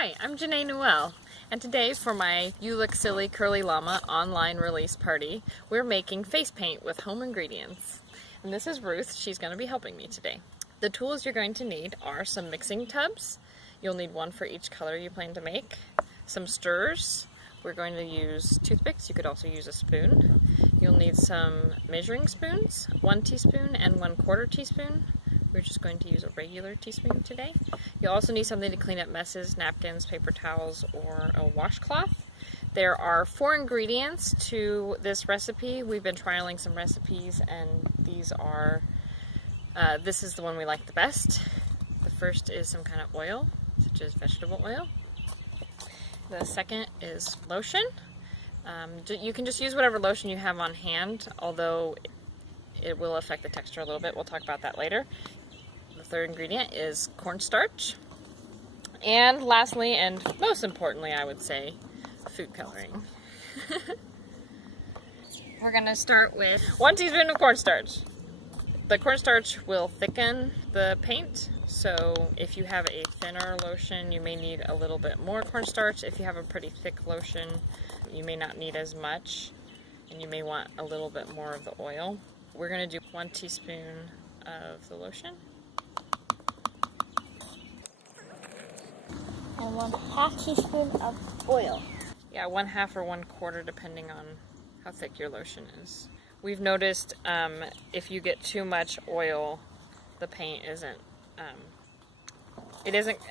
Hi, I'm Janae Noel, and today for my You Look Silly Curly Llama online release party, we're making face paint with home ingredients. And this is Ruth. She's going to be helping me today. The tools you're going to need are some mixing tubs. You'll need one for each color you plan to make. Some stirrers. We're going to use toothpicks. You could also use a spoon. You'll need some measuring spoons, 1 teaspoon and 1/4 teaspoon. We're just going to use a regular teaspoon today. You'll also need something to clean up messes, napkins, paper towels, or a washcloth. There are 4 ingredients to this recipe. We've been trialing some recipes, and these are, this is the one we like the best. The first is some kind of oil, such as vegetable oil. The second is lotion. You can just use whatever lotion you have on hand, although it will affect the texture a little bit. We'll talk about that later. The third ingredient is cornstarch. And lastly, and most importantly, I would say, food coloring. We're going to start with 1 teaspoon of cornstarch. The cornstarch will thicken the paint, so if you have a thinner lotion, you may need a little bit more cornstarch. If you have a pretty thick lotion, you may not need as much, and you may want a little bit more of the oil. We're going to do 1 teaspoon of the lotion. And 1/2 teaspoon of oil. Yeah, 1/2 or 1/4 depending on how thick your lotion is. We've noticed if you get too much oil, the paint isn't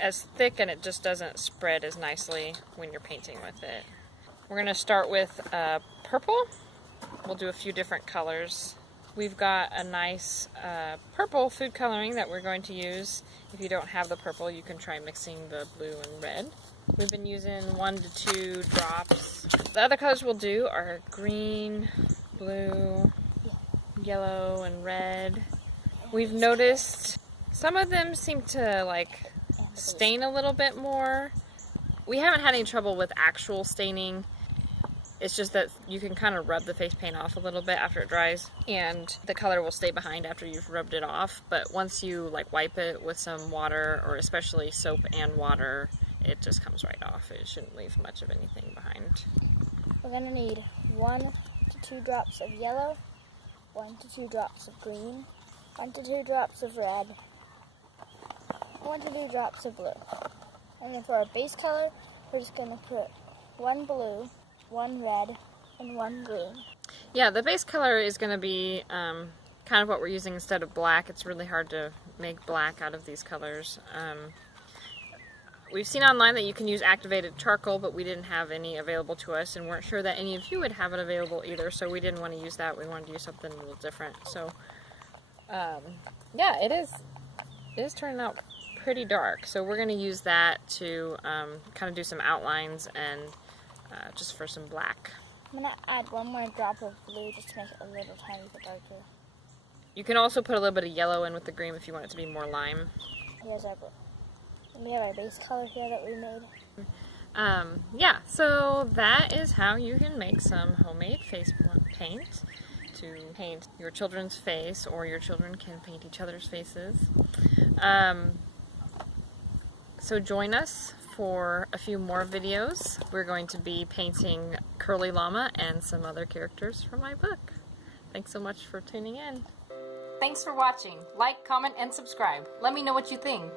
as thick, and it just doesn't spread as nicely when you're painting with it. We're going to start with purple. We'll do a few different colors. We've got a nice purple food coloring that we're going to use. If you don't have the purple, you can try mixing the blue and red. We've been using 1 to 2 drops. The other colors we'll do are green, blue, yellow, and red. We've noticed some of them seem to like stain a little bit more. We haven't had any trouble with actual staining. It's just that you can kind of rub the face paint off a little bit after it dries, and the color will stay behind after you've rubbed it off. But once you like wipe it with some water, or especially soap and water, it just comes right off. It shouldn't leave much of anything behind. We're going to need 1 to 2 drops of yellow, 1 to 2 drops of green, 1 to 2 drops of red, 1 to 2 drops of blue. And then for our base color, we're just going to put 1 blue, 1 red, and 1 green. Yeah, the base color is going to be kind of what we're using instead of black. It's really hard to make black out of these colors. We've seen online that you can use activated charcoal, but we didn't have any available to us, and weren't sure that any of you would have it available either, so we didn't want to use that. We wanted to use something a little different. So, yeah, it is turning out pretty dark. So we're going to use that to kind of do some outlines and just for some black. I'm going to add 1 more drop of blue just to make it a little tiny bit darker. You can also put a little bit of yellow in with the green if you want it to be more lime. Here's our blue. And we have our base color here that we made. Yeah, so that is how you can make some homemade face paint to paint your children's face, or your children can paint each other's faces. So join us for a few more videos. We're going to be painting Curly Llama and some other characters from my book. Thanks so much for tuning in. Thanks for watching. Like, comment, and subscribe. Let me know what you think.